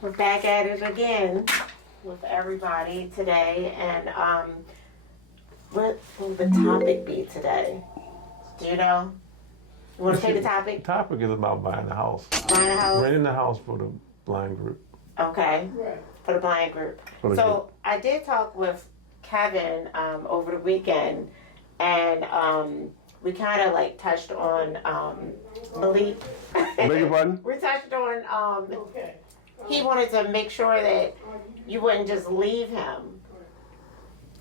We're back at it again with everybody today, and what will the topic be today? Do you know? You want to take the topic? The topic is about buying a house. Buying a house? Renting a house for the blind group. Okay, for the blind group. So I did talk with Kevin over the weekend, and we kind of like touched on Malik. Beg your pardon? We touched on he wanted to make sure that you wouldn't just leave him,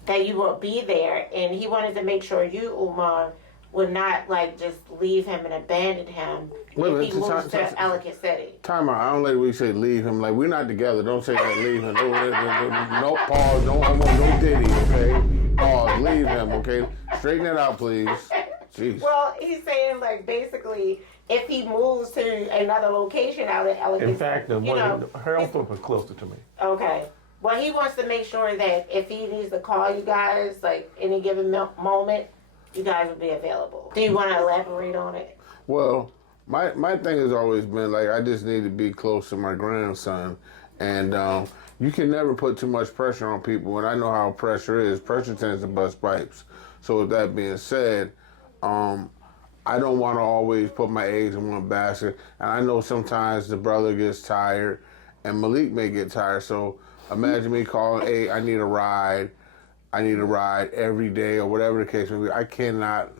that you would be there, and he wanted to make sure you, Umar, would not like just leave him and abandon him if he moves to Ellicott City. Time out. I don't like when you say leave him. Like, we're not together. Don't say that, leave him. No pause. No homo. No diddy, okay? Pause. Leave him, okay? Straighten it out, please. Jeez. Well, he's saying, like, basically, if he moves to another location out at Ellicott City. In fact, Haroldthorpe is closer to me. Okay. Well, he wants to make sure that if he needs to call you guys, like, any given moment, you guys will be available. Do you want to elaborate on it? Well, my thing has always been, like, I just need to be close to my grandson. And you can never put too much pressure on people. And I know how pressure is. Pressure tends to bust pipes. So with that being said, I don't want to always put my eggs in one basket. And I know sometimes the brother gets tired and Malik may get tired. So imagine me calling, hey, I need a ride every day or whatever the case may be. I cannot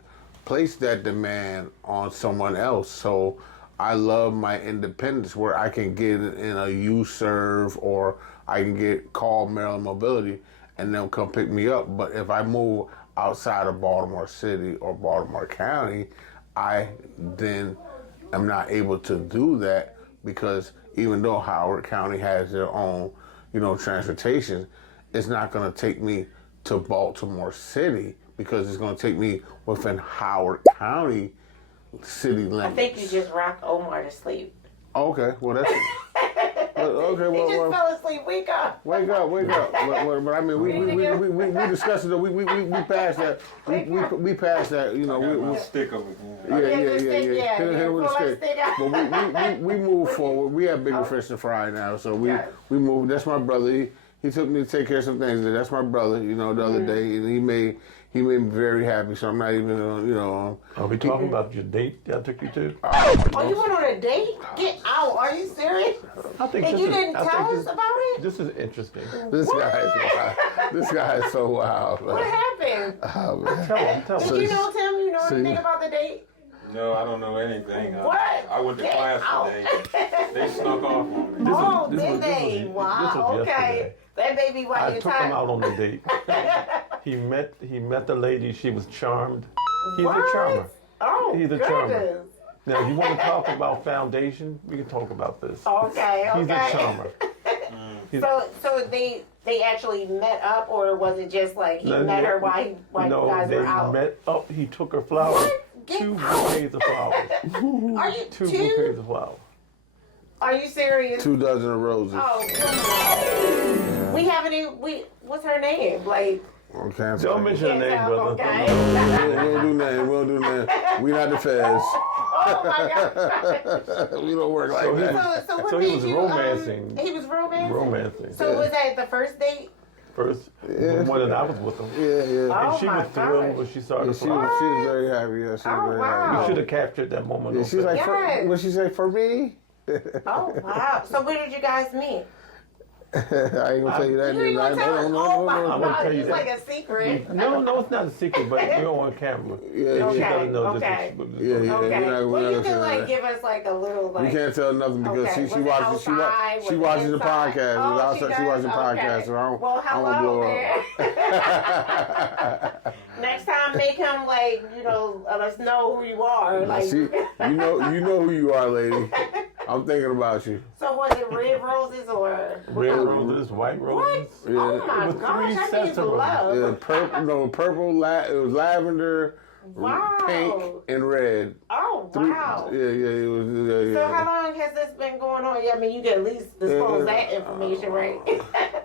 place that demand on someone else. So I love my independence where I can get in a U-Serve or I can call Maryland Mobility and they'll come pick me up. But if I move outside of Baltimore City or Baltimore County, I then am not able to do that because even though Howard County has their own, transportation, it's not going to take me to Baltimore City because it's going to take me within Howard County city limits. I think you just rocked Omar to sleep. Okay, well that's okay. He just fell asleep. Wake up. Wake up. But I mean, we discussed it. We passed that. We passed that. We'll stick over here. Yeah. Hit him with a stick. But we move forward. We have bigger fish to fry now, so we move. That's my brother. He took me to take care of some things. That's my brother. The other day, and he made me very happy. So I'm not even, Are we talking about your date that I took you to? Oh, you went on a date? Get out! Are you serious? And you didn't tell us about it? This is interesting. This guy is wild. This guy is so wild. What happened? Oh, man. Tell Did you know, Tim? You know anything about the date? No, I don't know anything. What? I went to class today. They snuck off on me. Did they? Wow. Okay. Yesterday. That baby while I took him out on a date. He met the lady. She was charmed. He's a charmer. Oh, he's a charmer. Now, you want to talk about foundation? We can talk about this. Okay. He's a charmer. So they actually met up, or was it just like he met her while you guys were out? No, they met up. He took her flowers. Two bouquets of flowers. Are you two bouquets of flowers? Are you serious? 2 dozen of roses. Oh, come on. We haven't even. What's her name? Like. Okay. Don't mention her name, brother. Okay. We don't do nothing. We not the feds. Oh my God. We don't work like that. So what he made was you? romancing. He was romancing. Romancing. So was that the first date? First, when I was with him. Yeah. And she was thrilled when she saw the flowers. She was very happy. Yeah, she was very happy. You should have captured that moment. Yeah, she's like, what she say, for me? Oh wow! So where did you guys meet? I ain't gonna tell you that. You ain't gonna tell us? Oh my I'm gonna God! tell you It's that. like a secret. No, it's not a secret, but we're on camera. Yeah. She doesn't know Okay. this. Yeah. Okay. Well, you can like give us like a little like. We can't tell nothing because she watches the podcast. Oh, She watches the podcast. So I well, don't want to blow her. Next time, make him like let us know who you are. Like you know who you are, lady. I'm thinking about you. So was it red roses or red roses, white roses? What? Yeah. Oh my gosh, that means love. Yeah, purple. It was lavender, pink, and red. Oh wow. Yeah. It was. So how long has this been going on? I mean, you can at least disclose that information, right?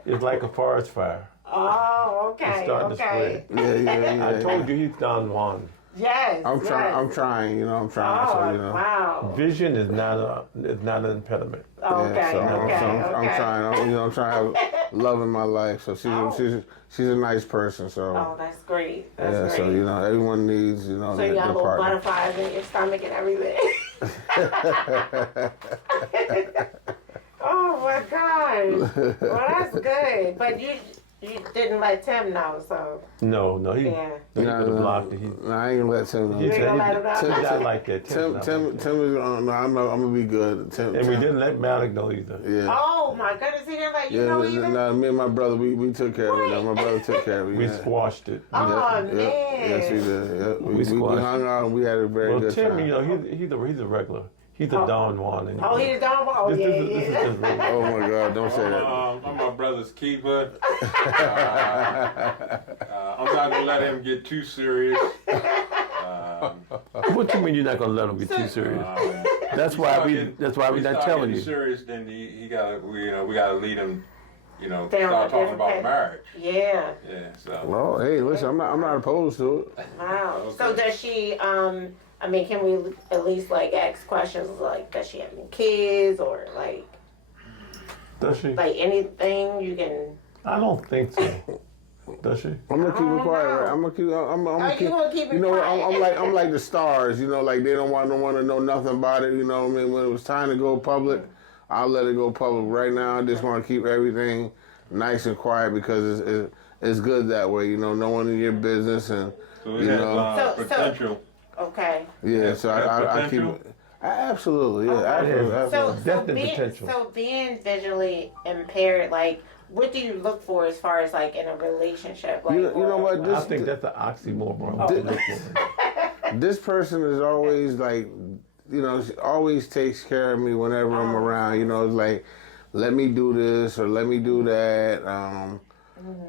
It's like a forest fire. Oh, okay. It's starting to spread. Yeah. I told you he's Don Juan. Yes. I'm yes. trying. I'm trying. You know, I'm trying. Oh, So you know. wow. Vision is not an impediment. Okay, Yeah, so okay, I'm okay. trying. I'm trying to have love in my life. So she's a nice person. So Oh, that's great. That's yeah. great. So you know, everyone needs so their you got little partner. butterflies in your stomach and everything. Oh my gosh. Well, that's good. But you didn't let Tim know, so No, he yeah. could have blocked it. I ain't gonna let Tim know. He ain't said gonna let him know? Tim's not like that. Tim Tim's is. No, I'm gonna be good. and we didn't let Malik know either. Yeah. Oh my goodness, he didn't let you know either. No, me and my brother, we took care of it. My brother took care of it. We yeah. squashed it. Oh Yep, man. Yes, we did. Yep. We squashed hung out and we had a very Well, good Tim, time. you know, he's a regular. He's a Don Juan. And Oh, he the dog. Oh this, yeah, this, this is yeah. just regular. Oh my God! Don't say that. I'm my brother's keeper. I'm not gonna let him get too serious. What you mean you're not gonna let him get too serious? That's why we're not telling you. Serious, then we gotta lead him. You know, Down start a talking different about path. marriage. Yeah. Yeah. So. Well, hey, listen, I'm not opposed to it. Wow. Okay. So does she? I mean, can we at least like ask questions like, does she have any kids or like Does she? anything you can? I don't think so. Does she? I'm gonna keep it quiet. know. Right? I'm gonna keep. I'm gonna you gonna keep it You know, what? quiet? I'm like the stars. You know, like they don't want to know nothing about it. You know what I mean? When it was time to go public, I'll let it go public. Right now, I just want to keep everything nice and quiet because it's good that way. You know, no one in your business and So you it has know. potential. Okay. Yeah, so I keep potential? it. Absolutely, yeah, Okay. absolutely. So Definite being potential. being visually impaired, like, what do you look for as far as like in a relationship? Like, You know what? I think that's an oxymoron. This person is always like, you know, she always takes care of me whenever I'm around. You know, it's like, let me do this or let me do that.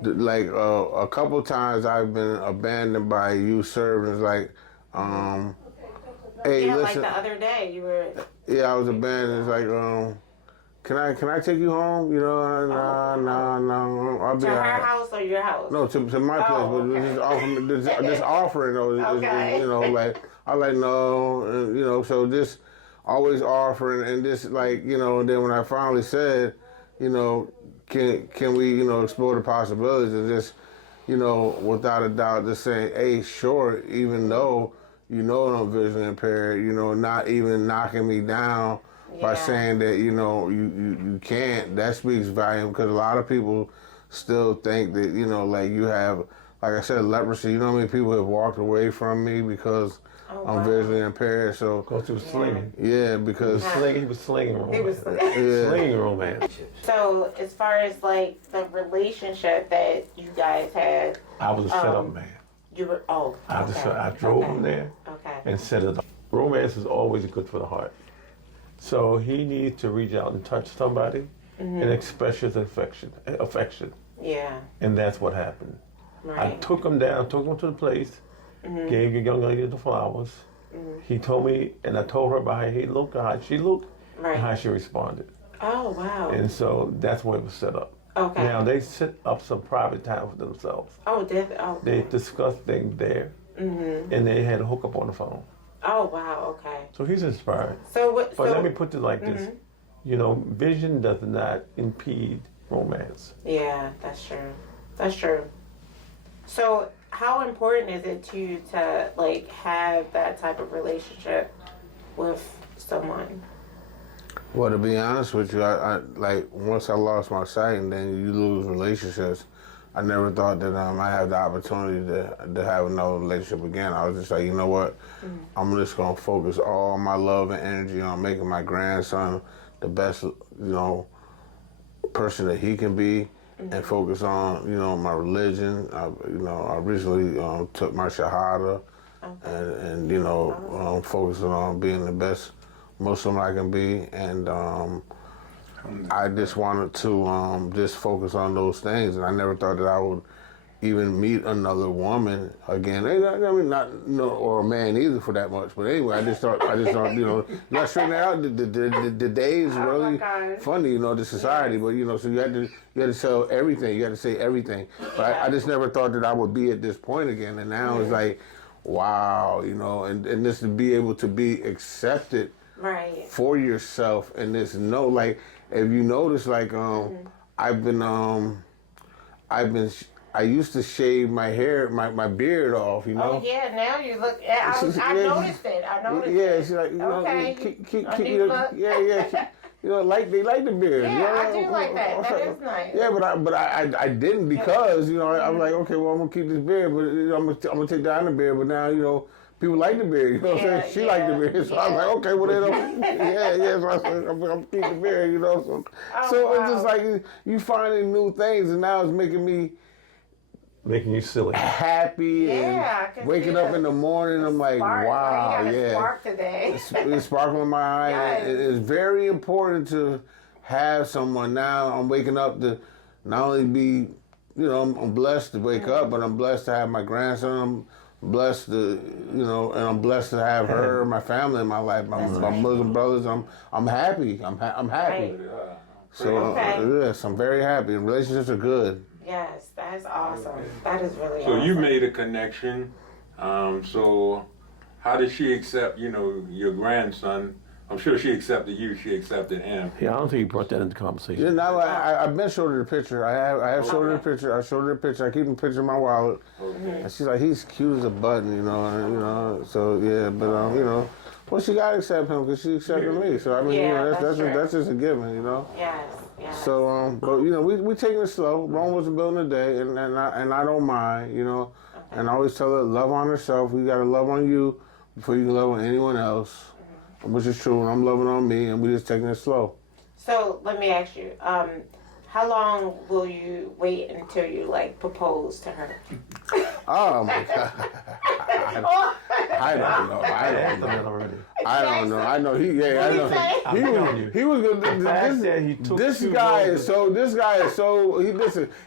Like a couple times I've been abandoned by youth servants. Like, hey, Yeah, listen. like the other day you were. Yeah, I was abandoned. It's like, can I take you home? You know, no. I'll be To her alright. house or your house? No, to my place, Oh, but okay. this offering though, Okay. you know, like I like no, and, you know, so just always offering and just like, you know, and then when I finally said, you know, can we, you know, explore the possibilities and just, you know, without a doubt, just saying, hey, sure, even though you know I'm visually impaired, you know, not even knocking me down. By Yeah. saying that, you know, you can't, that speaks volume because a lot of people still think that, you know, like you have, like I said, leprosy. You know how many people have walked away from me because I'm visually impaired? So, Because he was slinging. yeah, because, He was slinging romance. He was. yeah. Slinging romance. So as far as like the relationship that you guys had, I was a setup man. you were I drove him there Okay. and set it up. Romance is always good for the heart. So he needs to reach out and touch somebody and express his affection. Yeah. And that's what happened. I Right. took him down, took him to the place, gave the young lady the flowers. He told me, and I told her about how he looked, how she looked, Right. and how she responded. Oh wow. And so that's where it was set up. Okay. Now they set up some private time for themselves. Oh, did oh. They discussed things there, and they had a hookup on the phone. Oh wow. Okay. So he's inspired. So what? But so, let me put it like this. You know, vision does not impede romance. Yeah, that's true. That's true. So how important is it to you to like have that type of relationship with someone? well, to be honest with you, I like, once I lost my sight and then you lose relationships, I never thought that I have the opportunity to have another relationship again. I was just like, you know what? I'm just gonna focus all my love and energy on making my grandson the best, you know, person that he can be, and focus on, you know, my religion. I recently took my shahada, and you know, focusing on being the best Muslim I can be, and I just wanted to just focus on those things, and I never thought that I would even meet another woman again. I mean, not no, or a man either for that much. But anyway, I just thought, you know, you got to straighten out. The day is really funny, you know, the society. But you know, so you had to tell everything. You had to say everything. But I just never thought that I would be at this point again. And now it's like, wow, you know, and just to be able to be accepted Right. for yourself, and this like, if you notice, like, I've been, I used to shave my hair, my beard off, you know. Oh yeah, now you look. I noticed it. I noticed it. Yeah, she's like, you know, Okay. keep, A you new know, look. yeah. You know, they like the beard. Yeah, you know? I do like that. That is nice. Yeah, but I didn't because, you know, I'm like, okay, well, I'm gonna keep this beard, but you know, I'm gonna take down the beard. But now, you know, people like the beard. You know what I'm saying? She liked the beard, so I was like, okay, well then, yeah. So I said, I'm keep the beard, you know. So it's just like you finding new things, and now it's making you silly. happy Yeah, and waking up in the morning. I'm like, Spark. wow, You got a yeah. spark today. It's sparkling in my eye. Yes. It's very important to have someone. Now I'm waking up to not only be, you know, I'm blessed to wake up, but I'm blessed to have my grandson. I'm blessed to, you know, and I'm blessed to have her, my family in my life, my Muslim brothers. I'm happy. I'm happy. Right. So yes, I'm very happy. Relationships are good. Yes, that's awesome. That is really So awesome. you made a connection. So how did she accept, you know, your grandson? I'm sure she accepted you. She accepted him. Yeah, I don't think he brought that into conversation. Yeah, now I've been showed her the picture. I have showed her the picture. I showed her the picture. I keep the picture in my wallet. And she's like, he's cute as a button, you know. And, you know, so yeah, but you know, well, she gotta accept him because she accepted me. So I mean, you know, that's just a given, you know. Yes. So but you know, we taking it slow. Rome wasn't built in a day, and I don't mind, you know. And I always tell her, love on herself. You gotta love on you before you can love on anyone else. Which is true, and I'm loving on me, and we just taking it slow. So let me ask you, how long will you wait until you like propose to her? Oh my God! I don't know. I know he. Yeah, I know. He was gonna. This guy is so.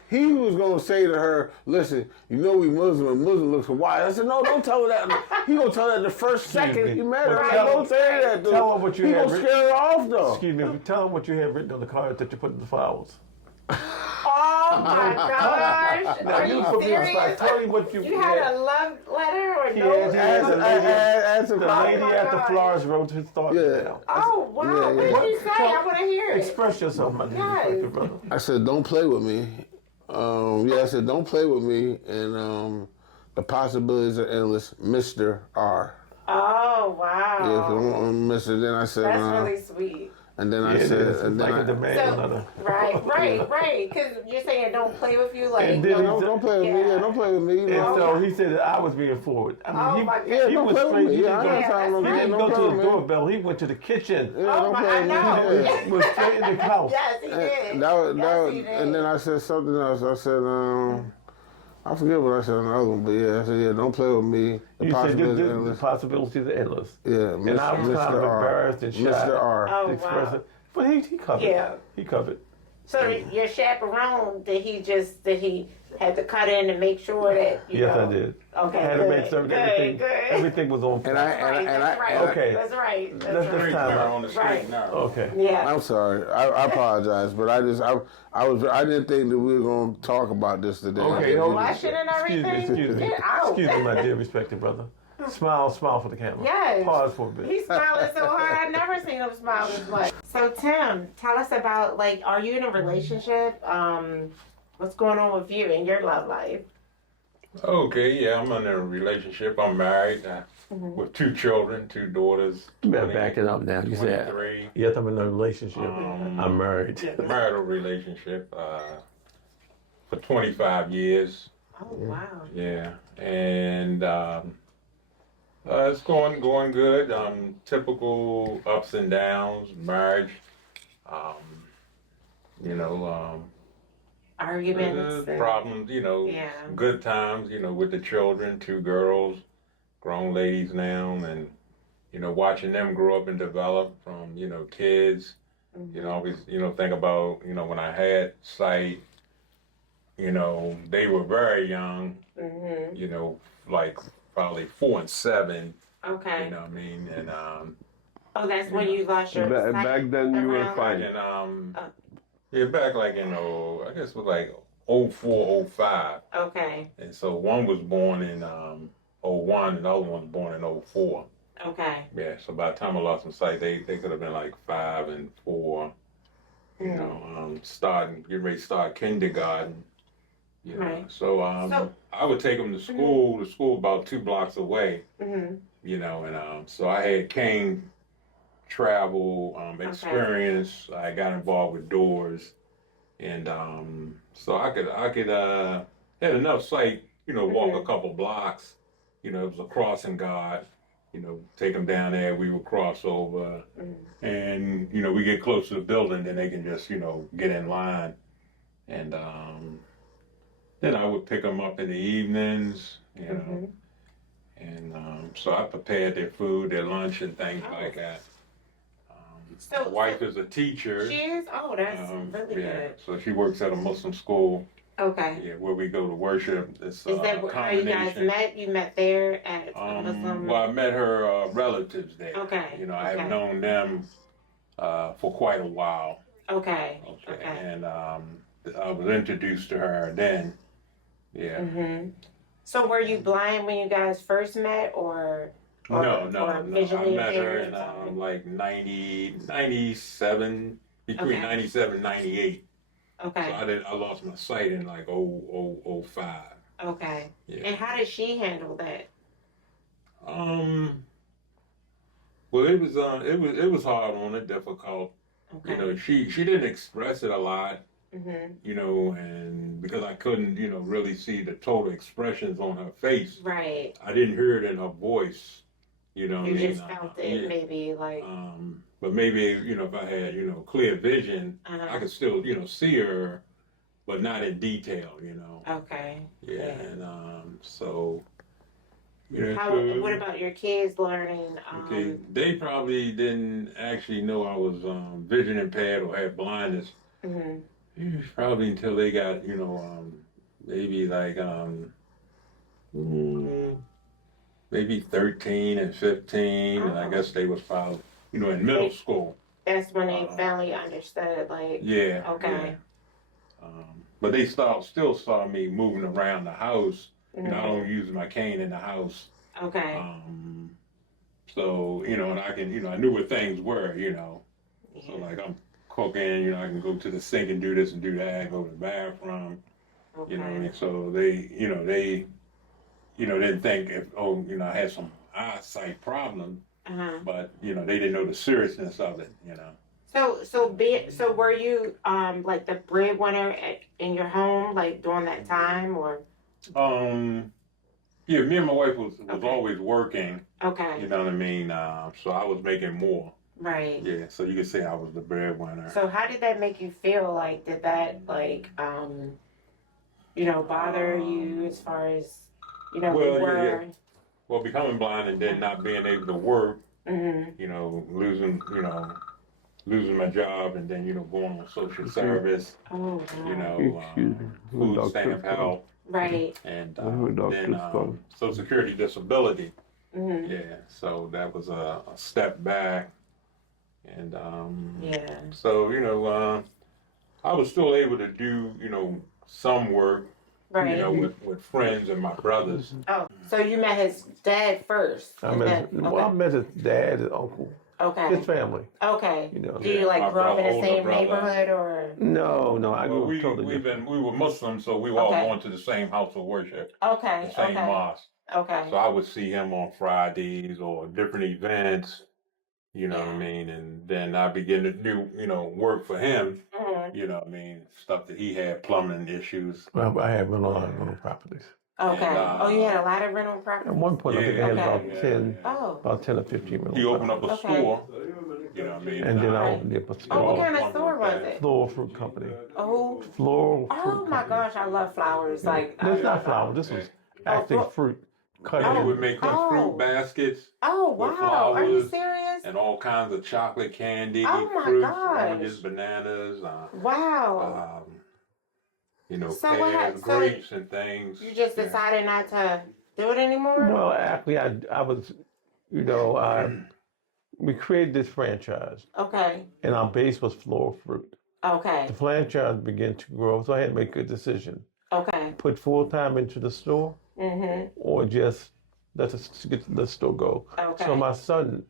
He was gonna say to her, "Listen, you know we Muslim. And Muslim looks white." I said, "No, don't tell her that." He gonna tell her the first second you met her. Don't say that. Dude. Tell her what you He have gonna scare her off though. Excuse me. Tell him what you have written on the card that you put in the flowers. Oh my gosh! Are you serious? Tell me what you. You had a love letter or no? The lady at the flowers wrote his thoughts down. Oh wow! Yeah. What did you say? I want to hear it. Express yourself, my dear brother. I said, don't play with me. I said, don't play with me. And the possibilities are endless. Mr. R. Oh wow! Yeah, Mr. Then I said, that's really sweet. And then I said, and then right. Because you're saying don't play with you, like don't play with me. Yeah, don't play with me. And so he said that I was being forward. I mean, he was straight. He didn't go to the doorbell. He went to the kitchen. Yeah, don't play with me. He was straight in the house. Yes, he did. And then I said something else. I said, I forget what I said on the other one, but I said, don't play with me. The possibilities are endless. Yeah, and I was kind of embarrassed and shy. Mr. R. Oh, wow. But he covered. Yeah. He covered. So your chaperone, did he had to cut in and make sure that you Yes, know? I did. Okay, I had to make sure everything was on point. That's right. Okay. That's right. Let's time on the street now. Okay. Yeah. I'm sorry. I apologize, but I didn't think that we were going to talk about this today. Okay. Blushing and everything. Excuse me. Get out. Excuse me, my dear respected brother. Smile for the camera. Yes. Pause for a bit. He's smiling so hard. I've never seen him smile this much. So Tim, tell us about, like, are you in a relationship? What's going on with you in your love life? Okay, yeah, I'm in a relationship. I'm married with 2 children, 2 daughters. You better back it up now. You said, yes, I'm in a relationship. I'm married. Marital relationship for 25 years. Oh, wow. Yeah, and it's going good. Typical ups and downs, marriage. Arguments. Problems, good times, with the children, 2 girls, grown ladies now, and, watching them grow up and develop from, kids. Always, think about, when I had sight, they were very young, like probably 4 and 7. Okay. You know what I mean? And that's when you lost your sight. Back then you were fine. And back like in I guess it was like 04, 05. Okay. And so one was born in '01, and the other one was born in '04. Okay. Yeah, so by the time I lost my sight, they could have been like 5 and 4. You know, getting ready to start kindergarten. You know, Right. so I would take them to school. The school about 2 blocks away. Mm-hmm. You know, and so I had cane travel experience. I got involved with doors, and so I could had enough sight. You know, walk a couple blocks. You know, it was a crossing guard. You know, take them down there. We would cross over, and you know, we get close to the building, then they can just get in line, and then I would pick them up in the evenings. You know, and so I prepared their food, their lunch, and things like that. My wife is a teacher. She is? Oh, that's really good. So she works at a Muslim school. Okay. Yeah, where we go to worship. Is that how you guys met? You met there at Muslim? Well, I met her relatives there. Okay. You know, I have known them for quite a while. Okay. And I was introduced to her then. Yeah. So were you blind when you guys first met, or no. visually I met her impaired? in like 97, between 97 and 98. Okay. So I lost my sight in like 05. Okay. Yeah. And how did she handle that? Well, it was hard on her, difficult. Okay. You know, she didn't express it a lot. You know, and because I couldn't, really see the total expressions on her face. Right. I didn't hear it in her voice. You know what I mean? You just felt it, maybe like. But maybe if I had clear vision, I could still see her, but not in detail. Okay. Yeah. And so. What about your kids learning? Okay, they probably didn't actually know I was vision impaired or had blindness. Probably until they got maybe like maybe 13 and 15, and I guess they was probably in middle school. That's when they finally understood, like. Yeah. Okay. Yeah. But they still saw me moving around the house. I don't use my cane in the house. Okay. So and I can I knew what things were. So like I'm cooking, I can go to the sink and do this and do that, go to the bathroom. Okay. You know what I mean? So they didn't think I had some eyesight problem, but they didn't know the seriousness of it. So were you like the breadwinner in your home, like during that time, or? Yeah, me and my wife was always working. Okay. You know what I mean? So I was making more. Right. Yeah, so you could say I was the breadwinner. So how did that make you feel? Like, did that bother you as far as Well, becoming blind and then not being able to work. Losing my job and then going on social service. Oh, Food stamp help. Right. And then Social Security disability. Yeah, so that was a step back. And so I was still able to do some work. Right. With friends and my brothers. Oh, so you met his dad first? I met his dad and uncle. Okay. His family. Okay. Do you grow up in the same neighborhood or? No. I grew we totally we were Muslims, so we were all going to the same house of worship. Okay. The same mosque. Okay. So I would see him on Fridays or different events. You know what I mean? And then I began to do, work for him. You know what I mean? Stuff that he had, plumbing issues. Well, I had rental properties. Okay. And, you had a lot of rental properties? At one point, I think I had Okay. about 10 or 15 rental He opened up a properties. store. You know what I mean? And then I opened up a store. What kind of store was it? Floral fruit company. Oh. Floral fruit Oh my gosh, I love flowers. It's not flowers. This was actually fruit. And he would make them fruit baskets. Oh wow! Are you serious? And all kinds of chocolate candy, Oh my fruits, gosh. oranges, bananas. Wow. Pears, grapes, and things. You just decided not to do it anymore? Well, actually, I was, we created this franchise. Okay. And our base was floral fruit. Okay. The franchise began to grow, so I had to make a decision. Okay. Put full time into the store, or just let the store go. Okay. So my son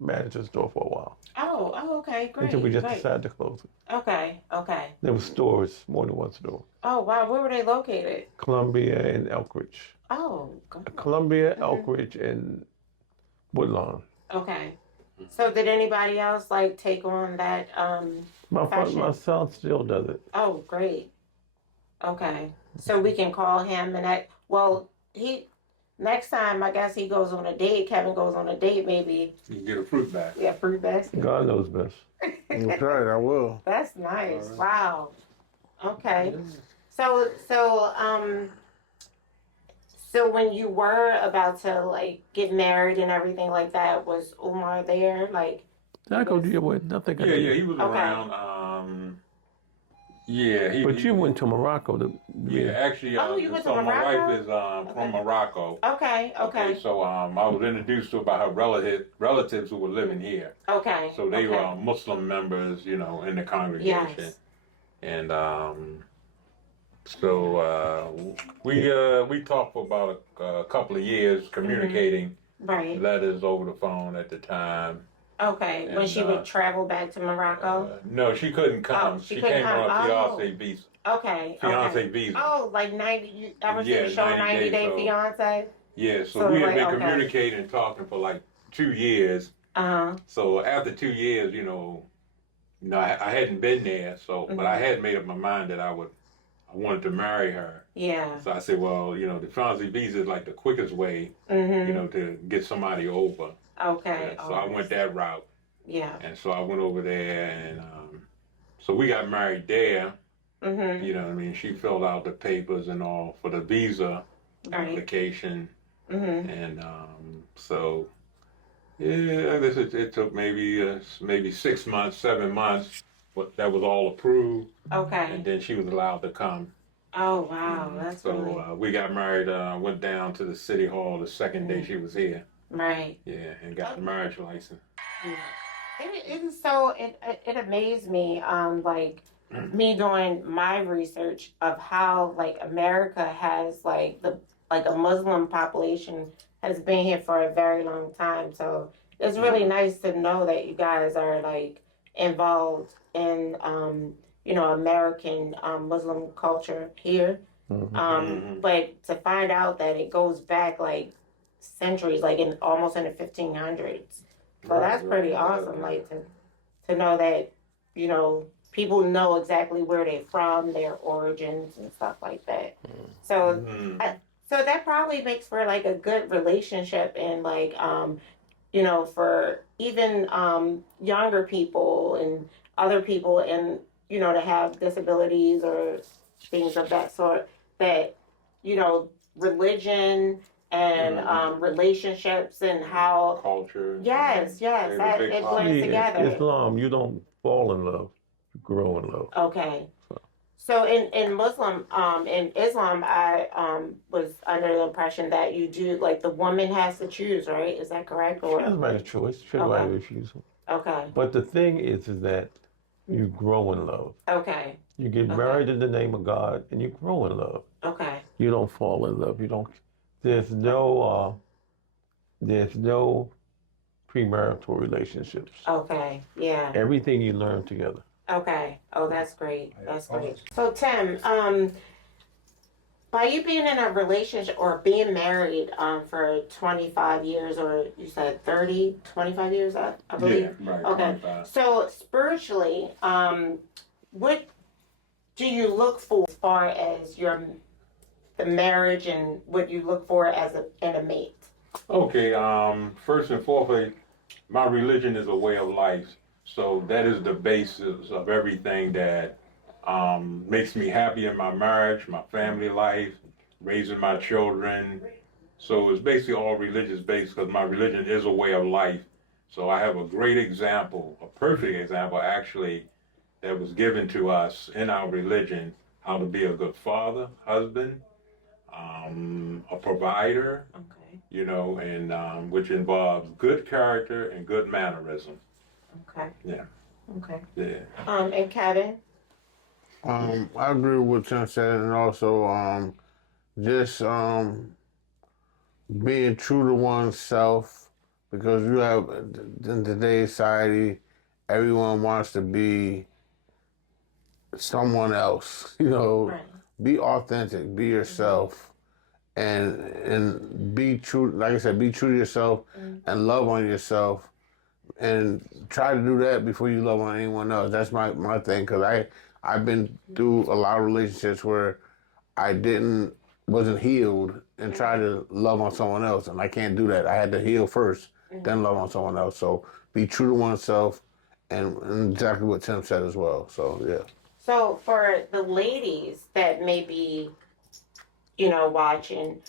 managed the store for a while. Oh, okay, great. Until we just great. decided to close it. Okay. There were stores, more than one store. Oh, wow. Where were they located? Columbia and Elkridge. Oh, good. Columbia, Elkridge, and Woodlawn. Okay. So did anybody else like take on that fashion? My son still does it. Oh, great. Okay. So we can call him next time I guess he goes on a date, Kevin goes on a date, maybe. You can get a fruit basket. Yeah, fruit basket. God knows best. That's right, I will. That's nice. Right. Wow. Okay. So when you were about to like get married and everything like that, was Umar there? Like, Did I go to your wedding? Nothing. Yeah, he was Okay. around. But you went to Morocco to. Yeah, actually. you went to so my Morocco? wife is from Morocco. Okay. So I was introduced to about her relatives who were living here. Okay. So they were Muslim members, in the congregation. Yes. And so we talked for about a couple of years, communicating Right. letters over the phone at the time. Okay. When And, she would travel back to Morocco? No, she couldn't come. she she couldn't came on a come. fiance visa. Okay. Fiance visa. Oh, like 90, you ever seen Yeah, the show 90 90 Day days, so- Fiance? Yeah, So, so we had like, been okay. communicating and talking for like 2 years. Uh-huh. So after 2 years, I hadn't been there. So, but I had made up my mind that I wanted to marry her. Yeah. So I said, well, the fiance visa is like the quickest way, Mm-hmm. to get somebody over. Okay. Yeah, so I went that route, Yeah. and so I went over there, and so we got married there. Mm-hmm. You know what I mean? She filled out the papers and all for the visa Right. application, Mm-hmm. and so yeah, I guess it took maybe 6 months, 7 months, but that was all approved, Okay. and then she was allowed to come. Oh, wow. That's So really... we got married. Went down to the city hall the second day she was here. Right. Yeah, and got the marriage license. Yeah. It is so, it amazed me, like, me doing my research of how, like, America has, like, a Muslim population has been here for a very long time. So it's really nice to know that you guys are, like, involved in, American Muslim culture here. But to find out that it goes back, like, centuries, like almost in the 1500s. So that's pretty awesome, like to know that, people know exactly where they're from, their origins and stuff like that. So, so that probably makes for like a good relationship and like, for even younger people and other people and, to have disabilities or things of that sort that, religion and relationships and how Culture. yes that it blends together. Islam, you don't fall in love, you grow in love. Okay. So in Muslim in Islam I was under the impression that you do like the woman has to choose, right? Is that correct? She doesn't make a choice. She doesn't make a refusal. Okay. But the thing is that you grow in love. Okay. You get married in the name of God and you grow in love. Okay. You don't fall in love. There's no premarital relationships. Okay. Yeah. Everything you learn together. Okay. Oh, that's great. That's great. So Tim, by you being in a relationship or being married for 25 years, or you said 25 years, I believe? Yeah, right. Okay. 25. So spiritually, what do you look for as far as the marriage and what you look for as a mate? Okay, first and foremost, my religion is a way of life. So that is the basis of everything that makes me happy in my marriage, my family life, raising my children. So it's basically all religious based because my religion is a way of life. So I have a great example, a perfect example actually, that was given to us in our religion, how to be a good father, husband, a provider, Okay. and which involves good character and good mannerism. Okay. Yeah. Okay. Yeah. And Kevin? I agree with what Tim said, and also just being true to oneself, because you have, in today's society, everyone wants to be someone else. You know, Right. be authentic, be yourself, and be true. Like I said, be true to yourself and love on yourself, and try to do that before you love on anyone else. That's my thing, because I've been through a lot of relationships where I wasn't healed and tried to love on someone else, and I can't do that. I had to heal first, then love on someone else. So be true to oneself, and exactly what Tim said as well. So yeah. So for the ladies that may be, watching,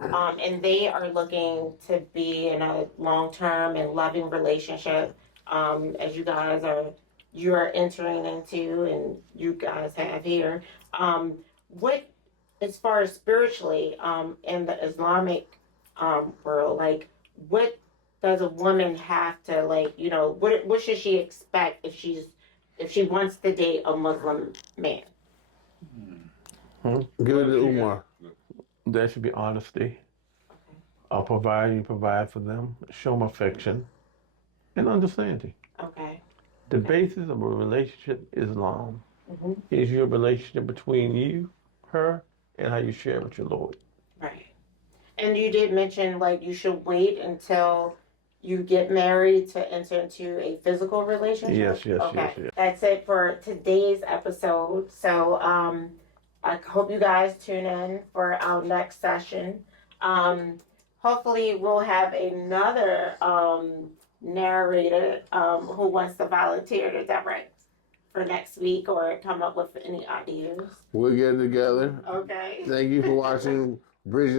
and they are looking to be in a long-term and loving relationship, as you're entering into, and you guys have here, what, as far as spiritually, in the Islamic, world, like, what does a woman have to, like, what should she expect if she wants to date a Muslim man? Give it to Umar. There should be honesty. You provide for them, show them affection, and understanding. Okay. The basis of a relationship is Islam. Mm-hmm. Is your relationship between you, her, and how you share with your Lord. Right. And you did mention, like, you should wait until you get married to enter into a physical relationship? Yes. That's it for today's episode. So I hope you guys tune in for our next session. Hopefully we'll have another narrator who wants to volunteer to direct for next week or come up with any ideas. We'll get it together. Okay. Thank you for watching Bridging